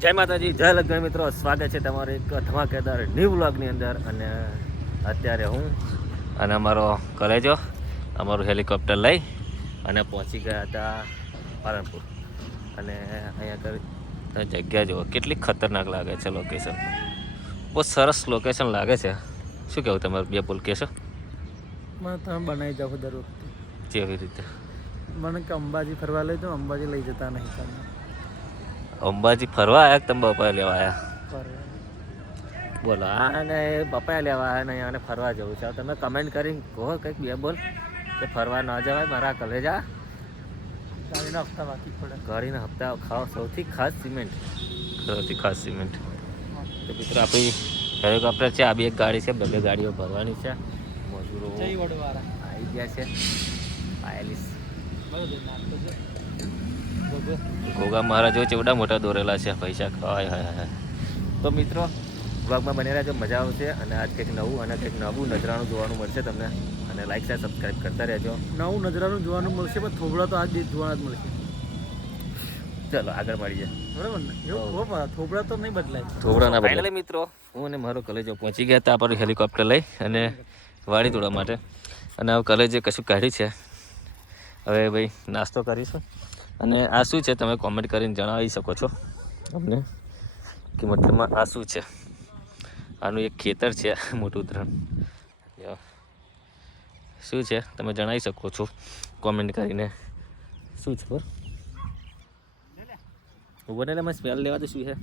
જય માતાજી, જય લગ્ન મિત્રો, સ્વાગત છે તમારું એક ધમાકેદાર ન્યૂ વ્લોગની અંદર. અને અત્યારે હું અને અમારો કલેજો અમારું હેલિકોપ્ટર લઈ અને પહોંચી ગયા હતા પાલનપુર. અને અહીંયા જગ્યા જુઓ કેટલી ખતરનાક લાગે છે. લોકેશન બહુ સરસ લોકેશન લાગે છે. શું કહેવું તમારું બે બોલ કહેશો? મને તમે બનાવી જાઓ દર વખતે. કેવી રીતે? મને કે અંબાજી ફરવા લઈ જાઓ, અંબાજી લઈ જતા નહીં તમે. અંબાજી ફરવા આવ્યા તમે બપાયા લેવા આવ્યા? ફરવા બોલો, આને બપાયા લેવા આવ્યા ને આને ફરવા જવું છે. તમે કમેન્ટ કરીને કહો કંઈક બે બોલ કે ફરવા ન જવાય મારા કલેજા. ગાડીના હપ્તા બાકી પડે. ગાડીના હપ્તા ખાવ સૌથી ખાસ સિમેન્ટ. તો મિત્રો આપણી હેલિકોપ્ટર છે, આ બી એક ગાડી છે, બે ગાડીઓ ભરવાની છે. મજૂરો જય વડવાળા આવી ગયા છે. પાયેલીસ ઘોઘા મહારાજ જો ચેવડા મોટા દોરેલા છે પૈસા. હાય હાય હાય. તો મિત્રો બ્લોગમાં બની રહેજો, મજા આવશે. અને આજ કંઈક નવું અને કંઈક નવું નજરાણું જોવાનું મળશે તમને. અને લાઈક શેર સબસ્ક્રાઈબ કરતા રહેજો. નવું નજરાનું જોવાનું મળશે, પણ થોબડા તો આજ જોવાના જ મળશે. ચલો આગળ મળીએ, બરાબર ને? એવું થોબડા તો નહીં બદલાય. થોબડાના ફાઇનલી મિત્રો હું અને મારો કલેજો પહોંચી ગયા હતા આપણું હેલિકોપ્ટર લઈ અને વાડી તોડવા માટે. અને હવે કલેજે કશું કાઢી છે. હવે ભાઈ નાસ્તો કરીશું. અને આ શું છે તમે કોમેન્ટ કરીને જણાવી શકો છો અમને કે મતલબમાં આ શું છે. આનું એક ખેતર છે મોટું ધરણ. શું છે તમે જણાવી શકો છો કોમેન્ટ કરીને. શું છે પર બનેલા મેં સ્મેલ લેવા તો શું છે?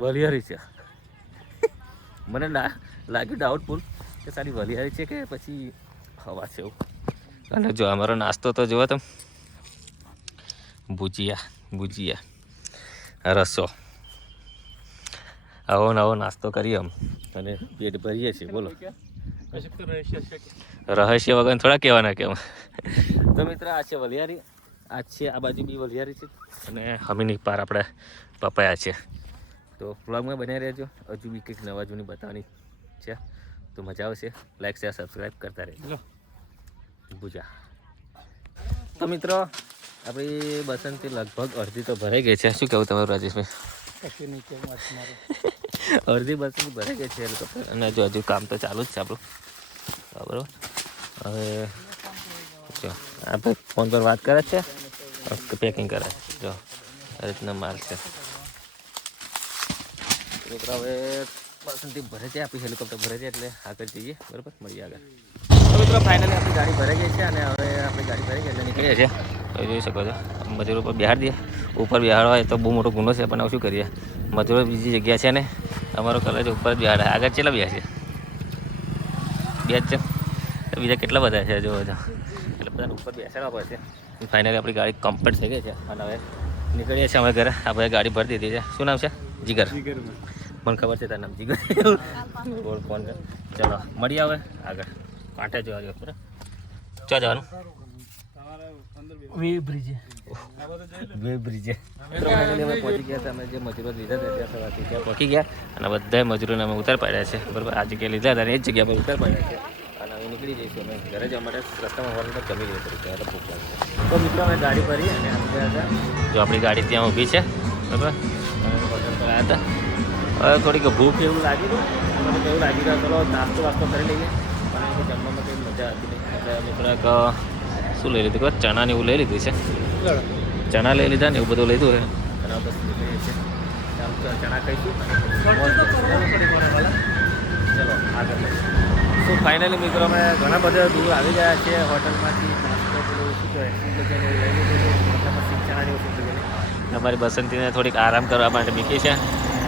વલિયારી છે. મને લાગ્યું ડાઉટફુલ કે સારી વલિયારી છે કે પછી હવા છે એવું. અને જો અમારો નાસ્તો તો જુઓ તમે, ભુજિયા રસો. આવો નવો નાસ્તો કરીએ અમે અને પેટ ભરીએ છીએ. બોલો, રહસ્ય વગર થોડા કહેવાના કે તો મિત્ર આ છે વલિયારી, આ છે આ બાજુ બી વલિયારી છે અને હમીની પાર આપણે પપાયા છે. તો વ્લોગમાં બન્યા રહેજો, હજુ બી કંઈક નવા જૂની બતાવવાની છે તો મજા આવશે. લાઈક શેર સબસ્ક્રાઈબ કરતા રહેજો. ભુજા તો મિત્રો આપણી બસંતી લગભગ અડધી તો ભરાઈ ગઈ છે. શું કહેવું તમારું રાજેશભાઈ? કશું નહીં કેવું વાત મારું. અડધી બસની ભરાઈ ગઈ છે હેલિકોપ્ટર. અને હજુ કામ તો ચાલુ જ છે આપણું. બરાબર. હવે જો આપણે ફોન પર વાત કરે છે, પેકિંગ કરે છે. જો આ રીતના માલ છે મિત્રો. હવે બસંતી ભરે છે, આપણી હેલિકોપ્ટર ભરે છે એટલે આગળ જઈએ. બરાબર, મળીએ આગળ. તો મિત્રો ફાઇનલી આપણી ગાડી ભરાઈ ગઈ છે અને હવે આપણી ગાડી ભરાઈ ગઈ એટલે નીકળીએ છીએ. તો જોઈ શકો છો મજૂરો ઉપર બિહાર દઈએ. ઉપર બિહાડવા એ તો બહુ મોટો ગુનો છે, પણ હવે શું કરીએ, મજૂરો બીજી જગ્યા છે ને અમારો કલેજ ઉપર જ બિહાડે. આગળ કેટલા બિહાર છે? બે જ છે. બીજા કેટલા બધા છે જો બધા, એટલે બધાને ઉપર બેસાડવા પડશે. ફાઇનલી આપણી ગાડી કમ્પ્લીટ થઈ ગઈ છે અને હવે નીકળીએ છીએ અમે ઘરે. આપણે ગાડી ભરી દીધી છે. શું નામ છે? જીગર. મને ખબર છે તારું નામ જીગર. બોલ ફોન કર. ચલો મળીએ હવે આગળ. કાંઠે જવા દો. બરાબર, ચો જવાનું વે બ્રિજ અમે પહોંચી ગયા હતા. અમે જે મજૂરો લીધા હતા ત્યાં સવારથી ત્યાં પહોંચી ગયા અને બધા મજૂરોને અમે ઉતાર પાડ્યા છે. બરાબર, આ જગ્યાએ લીધા હતા અને એ જ જગ્યા પર ઉતાર પાડ્યા છે. અને હવે નીકળી જઈશું અમે ઘરે જવા માટે. રસ્તામાં હોવાનું જમી ગયું હતું ત્યારે ભૂખ લાગી. તો મિત્રો અમે ગાડી ભરી અને અમે ગયા હતા. જો આપણી ગાડી ત્યાં ઊભી છે. બરાબર, અને હોટલ પર આવ્યા હતા. હવે થોડીક ભૂખ એવું લાગી હતું. મને તો એવું લાગી રહ્યું ચલો નાસ્તો વાસ્તો કરી લઈએ. પણ જમવામાં કંઈ મજા હતી નહીં એટલે અમે થોડાક શું લઈ લીધું? ચણાને એવું લઈ લીધું છે. ચણા લઈ લીધા ને એવું બધું લીધું છે. અને બસ નીકળીએ છીએ. ચણા ખાઈશું. ચલો આગળ. શું ફાઇનલી મિત્રો અમે ઘણા બધા દૂર આવી ગયા છીએ હોટલમાંથી. નાસ્તો પેલું શું કહેવાય લઈ લીધું. ચણાની એવું અમારી બસંતીને થોડીક આરામ કરવા માટે મૂકી છે.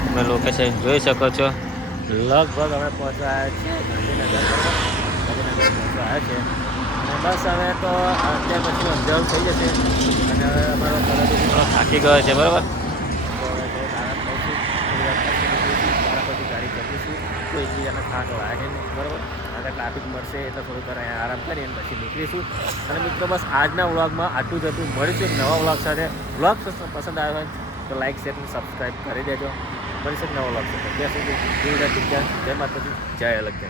તમે લોકેશન જોઈ શકો છો. લગભગ અમે પહોંચવા છીએ ગાંધીનગર. પહોંચવા છે અને બસ હવે તો અત્યાર પછી અંજાર થઈ જશે. અને હવે અમારો કલર થાકી ગયો છે. બરાબર, તો હવે થોડોક આરામ કરીશું. ત્યાર પછી ગાડી કરીશું. તો એકબીજાને થાક લાગે નહીં. બરાબર, આગળ ટ્રાફિક મળશે એટલે થોડુંક અહીંયા આરામ કરી અને પછી નીકળીશું. અને મિત્રો બસ આજના વ્લોગમાં આટલું જ હતું. મળીશું એક નવા વ્લોગ સાથે. વ્લોગ પસંદ આવ્યો હોય તો લાઈક શેર અને સબસ્ક્રાઈબ કરી દેજો. મળીશું એક નવા વ્લોગ સાથે. ત્યાં સુધી જય માતાજી, જય અલગ.